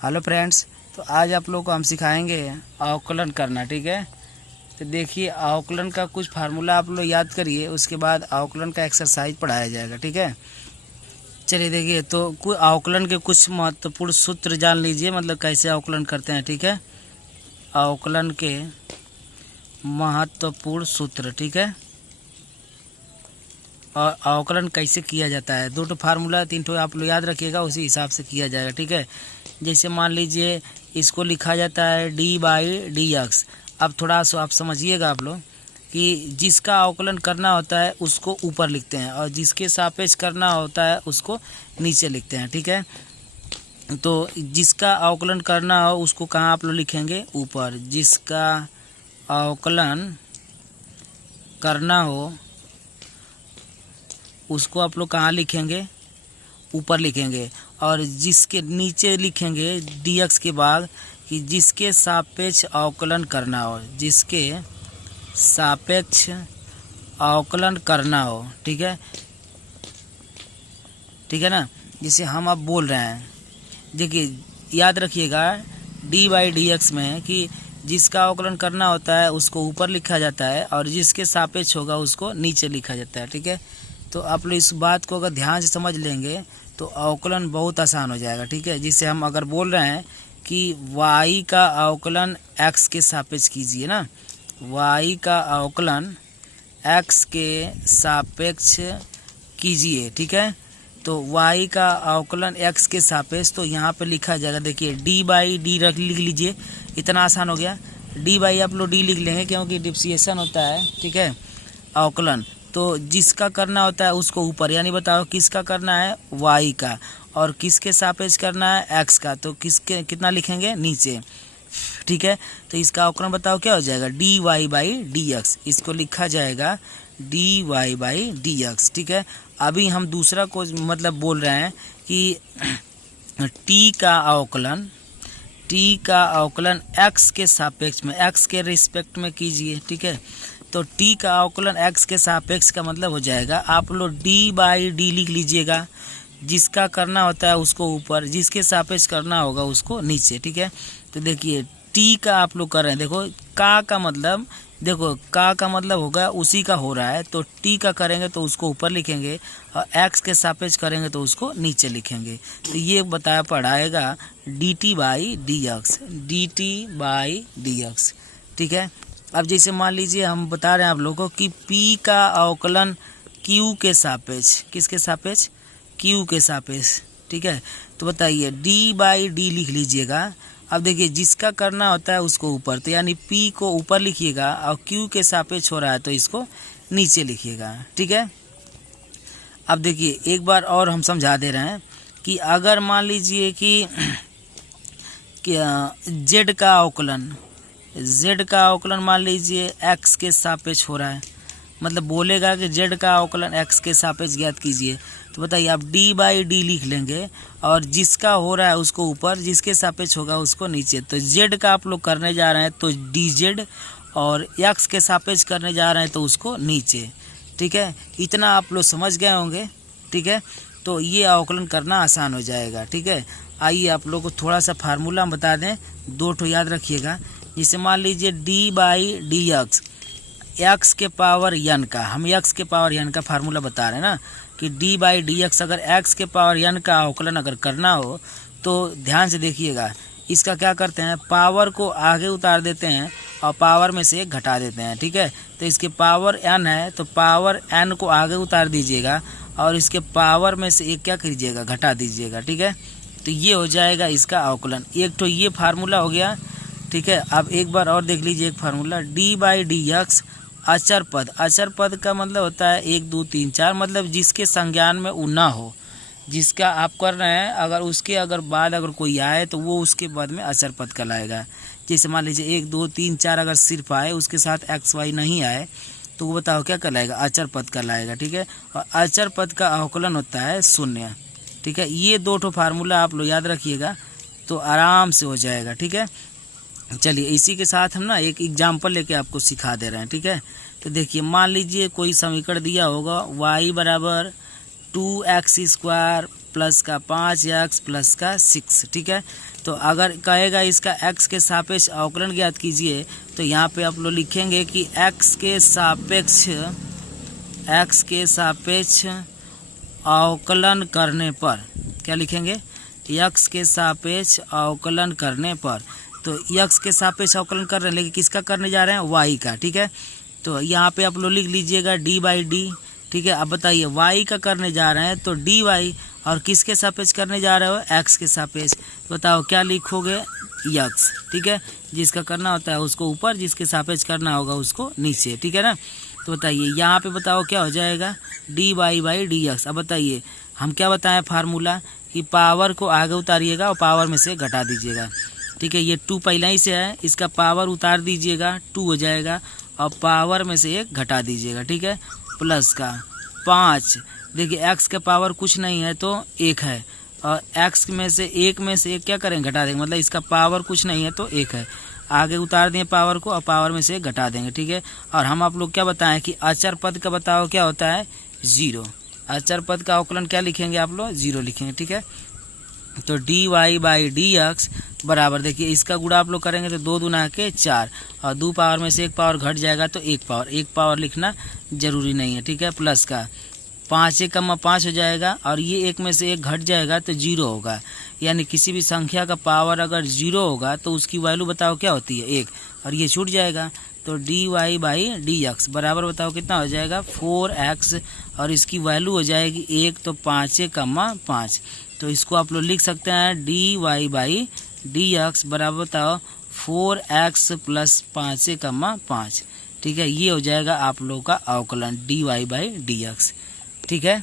Hello friends, तो आज आप लोग को हम सिखाएंगे अवकलन करना। ठीक है, तो देखिए अवकलन का कुछ फार्मूला आप लोग याद करिए, उसके बाद अवकलन का एक्सरसाइज पढ़ाया जाएगा। ठीक है, चलिए देखिए, तो अवकलन के कुछ महत्वपूर्ण सूत्र जान लीजिए, मतलब कैसे अवकलन करते हैं। ठीक है, अवकलन के महत्वपूर्ण सूत्र। ठीक है, और अवकलन कैसे किया जाता है, 2 फार्मूला 3 आप लोग याद रखिएगा, उसी हिसाब से किया जाएगा। ठीक है, जैसे मान लीजिए इसको लिखा जाता है d/dx। अब थोड़ा सा आप समझिएगा आप लोग कि जिसका अवकलन करना होता है उसको ऊपर लिखते हैं और जिसके सापेक्ष करना होता है उसको नीचे लिखते हैं। ठीक है, तो जिसका अवकलन करना हो उसको कहाँ आप लोग लिखेंगे, ऊपर। जिसका अवकलन करना हो उसको आप लोग कहाँ लिखेंगे, ऊपर लिखेंगे। और जिसके नीचे लिखेंगे dx के बाद कि जिसके सापेक्ष अवकलन करना हो, जिसके सापेक्ष अवकलन करना हो। ठीक है, ठीक है ना। जैसे हम अब बोल रहे हैं, देखिए याद रखिएगा d/dx में कि जिसका अवकलन करना होता है उसको ऊपर लिखा जाता है और जिसके सापेक्ष होगा उसको नीचे लिखा जाता है। ठीक है, तो आप लोग इस बात को अगर ध्यान से समझ लेंगे तो अवकलन बहुत आसान हो जाएगा। ठीक है, जिससे हम अगर बोल रहे हैं कि y का अवकलन x के सापेक्ष कीजिए ना, y का अवकलन x के सापेक्ष कीजिए। ठीक है, तो y का अवकलन x के सापेक्ष, तो यहाँ पे लिखा जाएगा, देखिए d/d लिख लीजिए, इतना आसान हो गया। d/ आप लोग d लिख लेंगे क्योंकि डिफरेंशिएशन होता है। ठीक है, अवकलन तो जिसका करना होता है उसको ऊपर, यानी बताओ किसका करना है, y का, और किसके सापेक्ष करना है, x का, तो किसके कितना लिखेंगे, नीचे। ठीक है, तो इसका अवकलन बताओ क्या हो जाएगा, dy/dx। इसको लिखा जाएगा dy/dx। ठीक है, अभी हम दूसरा को मतलब बोल रहे हैं कि t का अवकलन x के सापेक्ष में, x के रिस्पेक्ट में कीजिए। ठीक है, तो t का अवकलन x के सापेक्ष का मतलब हो जाएगा, आप लोग d/d लिख लीजिएगा। जिसका करना होता है उसको ऊपर, जिसके सापेक्ष करना होगा उसको नीचे। ठीक है, तो देखिए t का आप लोग कर रहे हैं, देखो का मतलब, देखो का मतलब होगा उसी का हो रहा है, तो t का करेंगे तो उसको ऊपर लिखेंगे और x के सापेक्ष करेंगे तो उसको नीचे लिखेंगे। तो ये बताया पढ़ाएगा dt/dx। ठीक है, अब जैसे मान लीजिए हम बता रहे हैं आप लोगों को कि p का अवकलन q के सापेक्ष, किसके सापेक्ष, q के सापेक्ष। ठीक है, तो बताइए d/d लिख लीजिएगा। अब देखिए जिसका करना होता है उसको ऊपर, तो यानी p को ऊपर लिखिएगा और q के सापेक्ष हो रहा है तो इसको नीचे लिखिएगा। ठीक है, अब देखिए एक बार और हम समझा दे रहे हैं कि अगर मान लीजिए कि z का अवकलन मान लीजिए x के सापेक्ष हो रहा है, मतलब बोलेगा कि z का अवकलन x के सापेक्ष ज्ञात कीजिए, तो बताइए आप d/d लिख लेंगे और जिसका हो रहा है उसको ऊपर, जिसके सापेक्ष होगा उसको नीचे। तो z का आप लोग करने जा रहे हैं तो dz, और x के सापेक्ष करने जा रहे हैं तो उसको नीचे। ठीक है, इतना आप लोग समझ गए होंगे। ठीक है, तो ये अवकलन करना आसान हो जाएगा। ठीक है, आइए आप लोग को थोड़ा सा फार्मूला हम बता दें, 2 याद रखिएगा। जैसे मान लीजिए d/dx x के पावर n का, हम x के पावर n का फार्मूला बता रहे हैं ना कि d/dx अगर x के पावर n का अवकलन अगर करना हो तो ध्यान से देखिएगा, इसका क्या करते हैं, पावर को आगे उतार देते हैं और पावर में से घटा देते हैं। ठीक है, तो इसके पावर n है तो पावर n को आगे उतार दीजिएगा और इसके पावर में से एक क्या कीजिएगा, घटा दीजिएगा। ठीक है, तो ये हो जाएगा इसका अवकलन। एक तो ये फार्मूला हो गया। ठीक है, अब एक बार और देख लीजिए एक फार्मूला, d/dx अचर पद का मतलब होता है 1 2 3 4, मतलब जिसके संज्ञान में वो ना हो, जिसका आप कर रहे हैं अगर उसके अगर बाद अगर कोई आए तो वो उसके बाद में अचर पद कहलाएगा। जैसे मान लीजिए 1 2 3 4 अगर सिर्फ आए, उसके साथ x y नहीं आए, तो वो बताओ क्या कहलाएगा, अचर पद कहलाएगा। ठीक है, और अचर पद का अवकलन होता है 0। ठीक है, ये 2 फार्मूला आप लोग याद रखिएगा तो आराम से हो जाएगा। ठीक है, चलिए इसी के साथ हम ना एक एग्जाम्पल लेके आपको सिखा दे रहे हैं। ठीक है, तो देखिए मान लीजिए कोई समीकरण दिया होगा y = 2x² + 5x + 6। ठीक है, तो अगर कहेगा इसका x के सापेक्ष अवकलन ज्ञात कीजिए, तो यहाँ पे आप लोग लिखेंगे कि x के सापेक्ष अवकलन करने पर, क्या लिखेंगे, x के सापेक्ष अवकलन करने पर। तो x के सापेक्ष अवकलन कर रहे हैं, लेकिन किसका करने जा रहे हैं, y का, ठीक है। तो यहाँ पे आप लोग लिख लीजिएगा d/d, ठीक है। अब बताइए y का करने जा रहे हैं तो dy, और किसके सापेक्ष करने जा रहे हो, x के सापेक्ष। बताओ क्या लिखोगे, x, ठीक है। जिसका करना होता है उसको ऊपर, जिसके सापेक्ष करना होगा उसको नीचे, ठीक है ना। तो बताइए यहाँ पे बताओ क्या हो जाएगा, dy/dx। अब बताइए हम क्या बताएं फार्मूला, कि पावर को आगे उतारिएगा और पावर में से घटा दीजिएगा, ठीक है। ये 2 पहले ही से है, इसका पावर उतार दीजिएगा, 2 हो जाएगा, और पावर में से 1 घटा दीजिएगा, ठीक है। प्लस का 5, देखिए x का पावर कुछ नहीं है तो 1 है, और x में से 1 क्या करेंगे, घटा देंगे, मतलब इसका पावर कुछ नहीं है तो 1 है। आगे उतार दें पावर को और पावर में से 1 घटा देंगे, ठीक है। और हम आप लोग क्या बताएं कि अचर पद का बताओ क्या होता है, 0। अचर पद का अवकलन क्या लिखेंगे आप लोग, 0 लिखेंगे, ठीक है। तो dy/dx बराबर, देखिए इसका गुणा आप लोग करेंगे तो 2 दूना के 4, और 2 पावर में से 1 पावर घट जाएगा तो 1 पावर लिखना जरूरी नहीं है, ठीक है। प्लस का 5 1 = 5 हो जाएगा, और ये 1 में से 1 घट जाएगा तो 0 होगा। यानी किसी भी संख्या का पावर अगर 0 होगा तो उसकी वैल्यू बताओ क्या होती है, 1, और ये छूट जाएगा। तो dy/dx बराबर बताओ कितना हो जाएगा, 4x, और इसकी वैल्यू हो जाएगी 1, तो 5 1 = 5। तो इसको आप लोग लिख सकते हैं dy/dx बराबर बताओ 4x + 5 1 = 5, ठीक है। ये हो जाएगा आप लोग का अवकलन dy/dx, ठीक है।